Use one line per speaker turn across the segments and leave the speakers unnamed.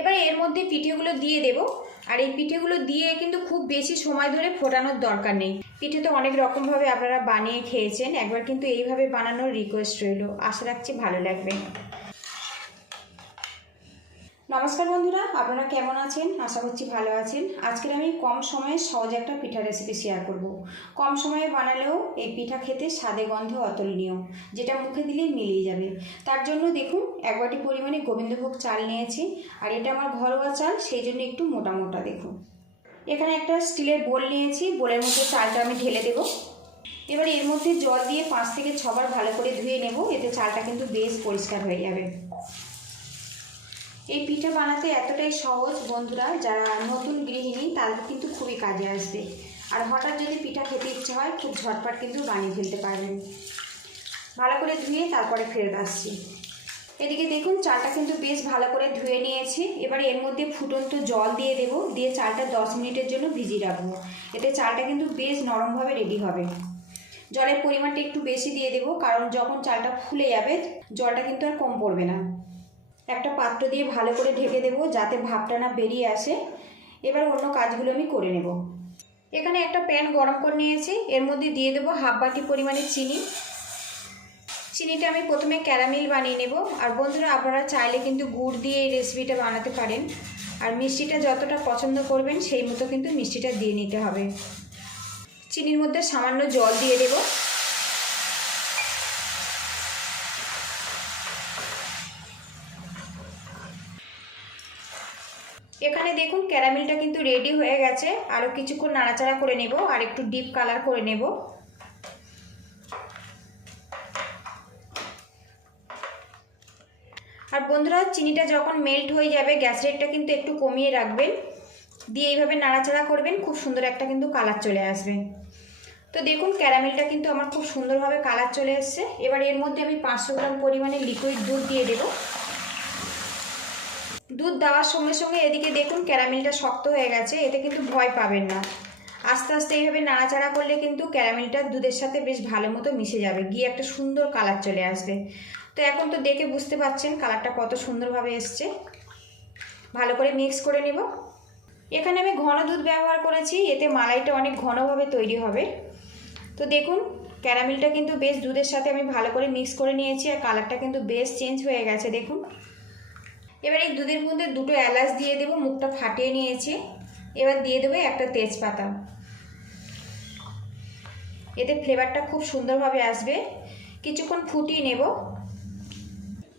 এবার এর মধ্যে পিঠেগুলো দিয়ে দেব। আর এই পিঠেগুলো দিয়ে কিন্তু খুব বেশি সময় ধরে ফোটানোর দরকার নেই। পিঠে তো অনেক রকমভাবে আপনারা বানিয়ে খেয়েছেন। একবার কিন্তু এইভাবে বানানোর রিকোয়েস্ট রইল। আশা রাখছি ভালো লাগবে। নমস্কার বন্ধুরা, আপনারা কেমন আছেন? আশা করছি ভালো আছেন। আজকের আমি কম সময়ে সহজ একটা পিঠা রেসিপি শেয়ার করব। কম সময়ে বানালেও এই পিঠা খেতে স্বাদে গন্ধ অতুলনীয়, যেটা মুখে দিলেই মিলিয়ে যাবে। তার জন্য দেখুন, এক বাটি পরিমাণে গোবিন্দভোগ চাল নিয়েছি, আর এটা আমার ঘরোয়া চাল, সেই জন্য একটু মোটা মোটা দেখুন। এখানে একটা স্টিলের বোল নিয়েছি, বোলের মধ্যে চালটা আমি ঢেলে দেবো। এবার এর মধ্যে জল দিয়ে পাঁচ থেকে ছবার ভালো করে ধুয়ে নেব, এতে চালটা কিন্তু বেশ পরিষ্কার হয়ে যাবে। এই পিঠা বানাতে এতটাই সহজ, বন্ধুরা, যারা নতুন গৃহিণী, তাদের কিন্তু খুবই কাজে আসবে। আর হঠাৎ যদি পিঠা খেতে ইচ্ছে হয়, খুব ঝটপট কিন্তু বানিয়ে ফেলতে পারবেন। ভালো করে ধুয়ে তারপরে ফেরত আসছি। এদিকে দেখুন, চালটা কিন্তু বেশ ভালো করে ধুয়ে নিয়েছি। এবার এর মধ্যে ফুটন্ত জল দিয়ে দেব। দিয়ে চালটা দশ মিনিটের জন্য ভিজিয়ে রাখব। এতে চালটা কিন্তু বেশ নরমভাবে রেডি হবে। জলের পরিমাণটা একটু বেশি দিয়ে দেবো, কারণ যখন চালটা ফুলে যাবে, জলটা কিন্তু আর কম পড়বে না। একটা পাত্র দিয়ে ভালো করে ঢেকে দেবো, যাতে ভাপটা না বেরিয়ে আসে। এবার অন্য কাজগুলো আমি করে নেব। এখানে একটা প্যান গরম করে নিয়েছি। এর মধ্যে দিয়ে দেবো হাফ বাটি পরিমাণে চিনি। চিনিটা আমি প্রথমে ক্যারামেল বানিয়ে নেব। আর বন্ধুরা, আপনারা চাইলে কিন্তু গুড় দিয়ে এই রেসিপিটা বানাতে পারেন। আর মিষ্টিটা যতটা পছন্দ করবেন, সেই মতো কিন্তু মিষ্টিটা দিয়ে নিতে হবে। চিনির মধ্যে সামান্য জল দিয়ে দেবো এখানে দেখুন ক্যারামেলটা কিন্তু রেডি হয়ে গেছে। আরও কিছুক্ষণ নাড়াচাড়া করে নেব আর একটু ডিপ কালার করে নেব। আর বন্ধুরা, চিনিটা যখন মেল্ট হয়ে যাবে গ্যাস রেটটা কিন্তু একটু কমিয়ে রাখবেন। দিয়ে এইভাবে নাড়াচাড়া করবেন, খুব সুন্দর একটা কিন্তু কালার চলে আসবে। তো দেখুন ক্যারামেলটা কিন্তু আমার খুব সুন্দরভাবে কালার চলে এসছে। এবার এর মধ্যে আমি পাঁচশো গ্রাম পরিমাণে লিকুইড দুধ দিয়ে দেবো। দুধ দেওয়ার সঙ্গে সঙ্গে এদিকে দেখুন ক্যারামেলটা শক্ত হয়ে গেছে, এতে কিন্তু ভয় পাবেন না। আস্তে আস্তে এইভাবে নাড়াচাড়া করলে কিন্তু ক্যারামেলটা দুধের সাথে বেশ ভালো মতো মিশে যাবে, গিয়ে একটা সুন্দর কালার চলে আসবে। তো এখন তো দেখে বুঝতে পারছেন কালারটা কত সুন্দরভাবে এসছে। ভালো করে মিক্স করে নেব। এখানে আমি ঘন দুধ ব্যবহার করেছি, এতে মালাইটা অনেক ঘনভাবে তৈরি হবে। তো দেখুন, ক্যারামেলটা কিন্তু বেশ দুধের সাথে আমি ভালো করে মিক্স করে নিয়েছি আর কালারটা কিন্তু বেশ চেঞ্জ হয়ে গেছে, দেখুন। এবার এই দুধের মধ্যে দুটো এলাচ দিয়ে দেবো, মুখটা ফাটিয়ে নিয়েছি। এবার দিয়ে দেবো একটা তেজপাতা। এতে ফ্লেভারটা খুব সুন্দরভাবে আসবে। কিছুক্ষণ ফুটিয়ে নেব।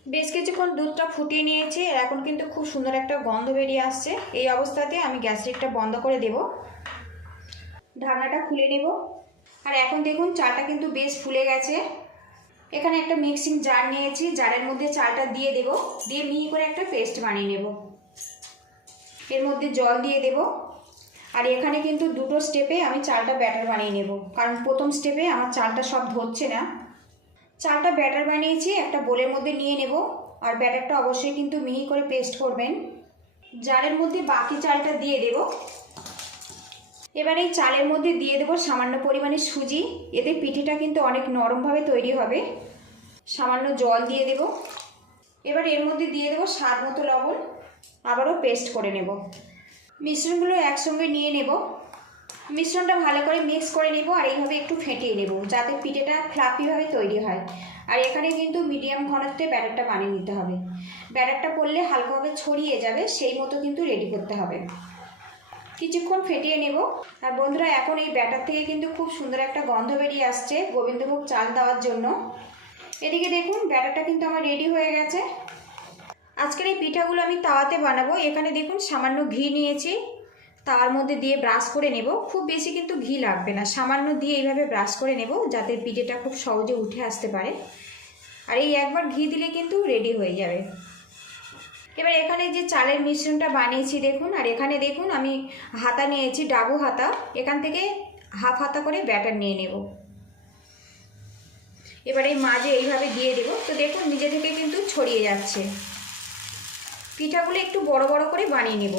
বেশ কিছুক্ষণ দুধটা ফুটিয়ে নিয়েছি এখন কিন্তু খুব সুন্দর একটা গন্ধ বেরিয়ে আসছে। এই অবস্থাতে আমি গ্যাস লিকটা বন্ধ করে দেব। ঢাকনাটা খুলে নেব। আর এখন দেখুন, চাটা কিন্তু বেশ ফুলে গেছে। এখানে একটা মিক্সিং জার নিয়েছি, জারের মধ্যে চালটা দিয়ে দেব, দিয়ে মিহি করে একটা পেস্ট বানিয়ে নেব। এর মধ্যে জল দিয়ে দেব। আর এখানে কিন্তু দুটো স্টেপে আমি চালটা ব্যাটার বানিয়ে নেব, কারণ প্রথম স্টেপে আমার চালটা সব ধরছে না। চালটা ব্যাটার বানিয়েছি, একটা বোলের মধ্যে নিয়ে নেব, আর ব্যাটারটা অবশ্যই কিন্তু মিহি করে পেস্ট করবেন। জারের মধ্যে বাকি চালটা দিয়ে দেব। এবার এই চালের মধ্যে দিয়ে দেবো সামান্য পরিমাণে সুজি। এতে পিঠেটা কিন্তু অনেক নরমভাবে তৈরি হবে। সামান্য জল দিয়ে দেব। এবার এর মধ্যে দিয়ে দেবো স্বাদ মতো লবণ। আবারও পেস্ট করে নেব। মিশ্রণগুলো একসঙ্গে নিয়ে নেব। মিশ্রণটা ভালো করে মিক্স করে নেব আর এইভাবে একটু ফেটিয়ে নেব, যাতে পিঠেটা ফ্লাফিভাবে তৈরি হয়। আর এখানে কিন্তু মিডিয়াম ঘনত্বে ব্যাটারটা বানিয়ে নিতে হবে। ব্যাটারটা পড়লে হালকাভাবে ছড়িয়ে যাবে, সেই মতো কিন্তু রেডি করতে হবে। কিছুক্ষণ ফেটিয়ে নেব। আর বন্ধুরা, এখন এই ব্যাটার থেকে কিন্তু খুব সুন্দর একটা গন্ধ বেরিয়ে আসছে গোবিন্দভোগ চাল দেওয়ার জন্য। এদিকে দেখুন, ব্যাটারটা কিন্তু আমার রেডি হয়ে গেছে। আজকের এই পিঠাগুলো আমি তাওয়াতে বানাবো। এখানে দেখুন, সামান্য ঘি নিয়েছি। তার মধ্যে দিয়ে ব্রাশ করে নেব। খুব বেশি কিন্তু ঘি লাগবে না। সামান্য দিয়ে এইভাবে ব্রাশ করে নেব, যাতে পিঠেটা খুব সহজে উঠে আসতে পারে। আর এই একবার ঘি দিলে কিন্তু রেডি হয়ে যাবে। এবার এখানে যে চালের মিশ্রণটা বানিয়েছি, দেখুন, আর এখানে দেখুন, আমি হাতা নিয়েছি, ডাবু হাতা। এখান থেকে হাফ হাতা করে ব্যাটার নিয়ে নেব। এবার এই মাঝে এইভাবে দিয়ে দেব। তো দেখুন, নিজে থেকে কিন্তু ছড়িয়ে যাচ্ছে। পিঠাগুলো একটু বড় বড় করে বানিয়ে নেব।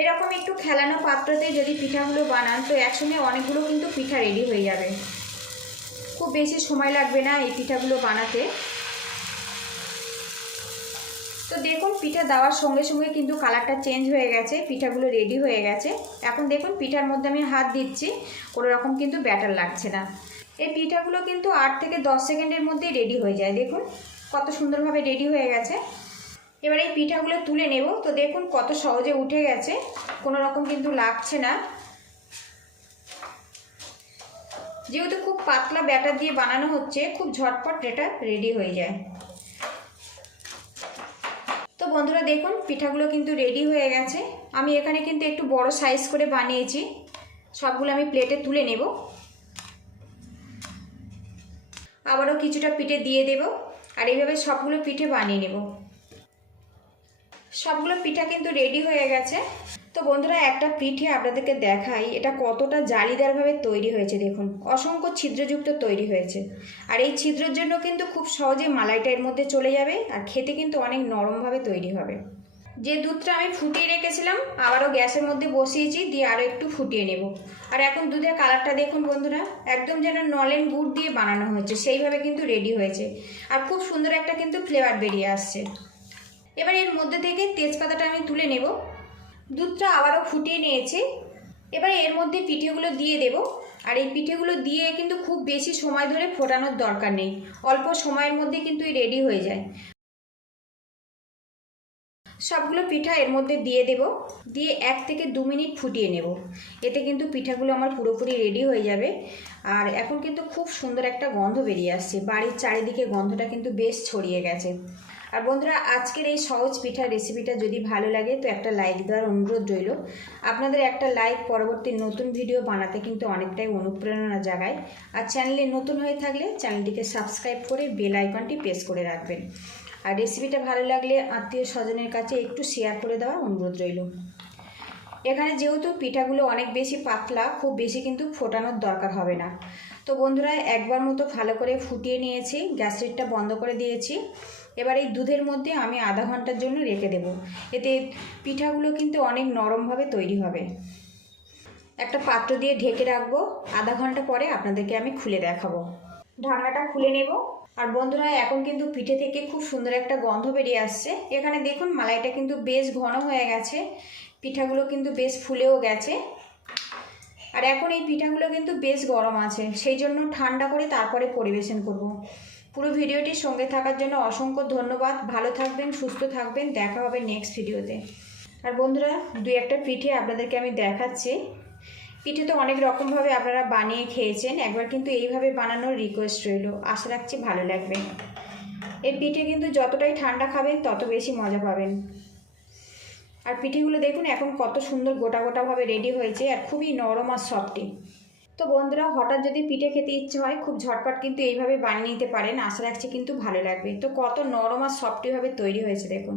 এরকম একটু খেলানো পাত্রতে যদি পিঠাগুলো বানান, তো একসঙ্গে অনেকগুলো কিন্তু পিঠা রেডি হয়ে যাবে। খুব বেশি সময় লাগবে না এই পিঠাগুলো বানাতে। তো দেখুন, পিঠা দেওয়ার সঙ্গে সঙ্গে কিন্তু কালারটা চেঞ্জ হয়ে গেছে, পিঠাগুলো রেডি হয়ে গেছে। এখন দেখুন, পিঠার মধ্যে আমি হাত দিচ্ছি, কোনো রকম কিন্তু ব্যাটার লাগছে না। এই পিঠাগুলো কিন্তু আট থেকে দশ সেকেন্ডের মধ্যেই রেডি হয়ে যায়। দেখুন, কত সুন্দরভাবে রেডি হয়ে গেছে। এবার এই পিঠাগুলো তুলে নেব। তো দেখুন কত সহজে উঠে গেছে। কোনো রকম কিন্তু লাগছে না। যেহেতু খুব পাতলা ব্যাটার দিয়ে বানানো হচ্ছে, খুব ঝটপট এটা রেডি হয়ে যায়। তো বন্ধুরা দেখুন, পিঠাগুলো কিন্তু রেডি হয়ে গেছে। আমি এখানে কিন্তু একটু বড় সাইজ করে বানিয়েছি। সবগুলো আমি প্লেটে তুলে নেব। আবারও কিছুটা পিঠে দিয়ে দেব। আর এইভাবে সবগুলো পিঠে বানিয়ে নেব। সবগুলো পিঠা কিন্তু রেডি হয়ে গেছে। তো বন্ধুরা, একটা পিঠে আপনাদেরকে দেখাই, এটা কতটা জালিদারভাবে তৈরি হয়েছে দেখুন। অসংখ্য ছিদ্রযুক্ত তৈরি হয়েছে। আর এই ছিদ্রের জন্য কিন্তু খুব সহজে মালাইটা এর মধ্যে চলে যাবে আর খেতে কিন্তু অনেক নরমভাবে তৈরি হবে। যে দুধটা আমি ফুটিয়ে রেখেছিলাম, আবারও গ্যাসের মধ্যে বসিয়েছি, দিয়ে আরও একটু ফুটিয়ে নেব। আর এখন দুধের কালারটা দেখুন বন্ধুরা, একদম যেন নলেন গুড় দিয়ে বানানো হয়েছে, সেইভাবে কিন্তু রেডি হয়েছে। আর খুব সুন্দর একটা কিন্তু ফ্লেভার বেরিয়ে আসছে। এবার এর মধ্যে থেকে তেজপাতাটা আমি তুলে নেব। দুধটা আবারও ফুটিয়ে নিয়েছি। এবার এর মধ্যে পিঠেগুলো দিয়ে দেব। আর এই পিঠেগুলো দিয়ে কিন্তু খুব বেশি সময় ধরে ফোটানোর দরকার নেই। অল্প সময়ের মধ্যে কিন্তু রেডি হয়ে যায়। সবগুলো পিঠা এর মধ্যে দিয়ে দেব। দিয়ে এক থেকে দু মিনিট ফুটিয়ে নেব। এতে কিন্তু পিঠাগুলো আমার পুরোপুরি রেডি হয়ে যাবে। আর এখন কিন্তু খুব সুন্দর একটা গন্ধ বেরিয়ে আসছে। বাড়ির চারিদিকে গন্ধটা কিন্তু বেশ ছড়িয়ে গেছে। আর বন্ধুরা, আজকের এই সহজ পিঠার রেসিপিটা যদি ভালো লাগে, তো একটা লাইক দেওয়ার অনুরোধ রইল। আপনাদের একটা লাইক পরবর্তী নতুন ভিডিও বানাতে কিন্তু অনেকটাই অনুপ্রেরণা জাগায়। আর চ্যানেলে নতুন হয়ে থাকলে চ্যানেলটিকে সাবস্ক্রাইব করে বেল আইকনটি প্রেস করে রাখবেন। আর রেসিপিটা ভালো লাগলে আত্মীয় স্বজনের কাছে একটু শেয়ার করে দেওয়ার অনুরোধ রইল। এখানে যেহেতু পিঠাগুলো অনেক বেশি পাতলা, খুব বেশি কিন্তু ফোটানোর দরকার হবে না। তো বন্ধুরা, একবার মতো ভালো করে ফুটিয়ে নিয়েছি, গ্যাস বন্ধ করে দিয়েছি। এবার এই দুধের মধ্যে আমি আধা ঘণ্টার জন্য রেখে দেব। এতে পিঠাগুলো কিন্তু অনেক নরমভাবে তৈরি হবে। একটা পাত্র দিয়ে ঢেকে রাখব। আধা ঘণ্টা পরে আপনাদেরকে আমি খুলে দেখাবো। ঢাকনাটা খুলে নেব। আর বন্ধুরা, এখন কিন্তু পিঠে থেকে খুব সুন্দর একটা গন্ধ বেরিয়ে আসছে। এখানে দেখুন, মালাইটা কিন্তু বেশ ঘন হয়ে গেছে। পিঠাগুলো কিন্তু বেশ ফুলেও গেছে। আর এখন এই পিঠাগুলো কিন্তু বেশ গরম আছে। সেই জন্য ঠান্ডা করে তারপরে পরিবেশন করব। পুরো ভিডিওটির সঙ্গে থাকার জন্য অসংখ্য ধন্যবাদ। ভালো থাকবেন, সুস্থ থাকবেন। দেখা হবে নেক্সট ভিডিওতে আর বন্ধুরা, দুই একটা পিঠে আপনাদেরকে আমি দেখাচ্ছি। পিঠে তো অনেক রকমভাবে আপনারা বানিয়ে খেয়েছেন। একবার কিন্তু এইভাবে বানানোর রিকোয়েস্ট রইল। আশা রাখছি ভালো লাগবে। এই পিঠে কিন্তু যতটাই ঠান্ডা খাবেন, তত বেশি মজা পাবেন। আর পিঠেগুলো দেখুন, এখন কত সুন্দর গোটা গোটাভাবে রেডি হয়েছে। আর খুবই নরম আর সফটি তো বন্ধুরা, হঠাৎ যদি পিঠে খেতে ইচ্ছে হয়, খুব ঝটপট কিন্তু এইভাবে বানিয়ে নিতে পারেন। আশা রাখছি কিন্তু ভালো লাগবে। তো কত নরম আর সফটিভাবে তৈরি হয়েছে, দেখুন।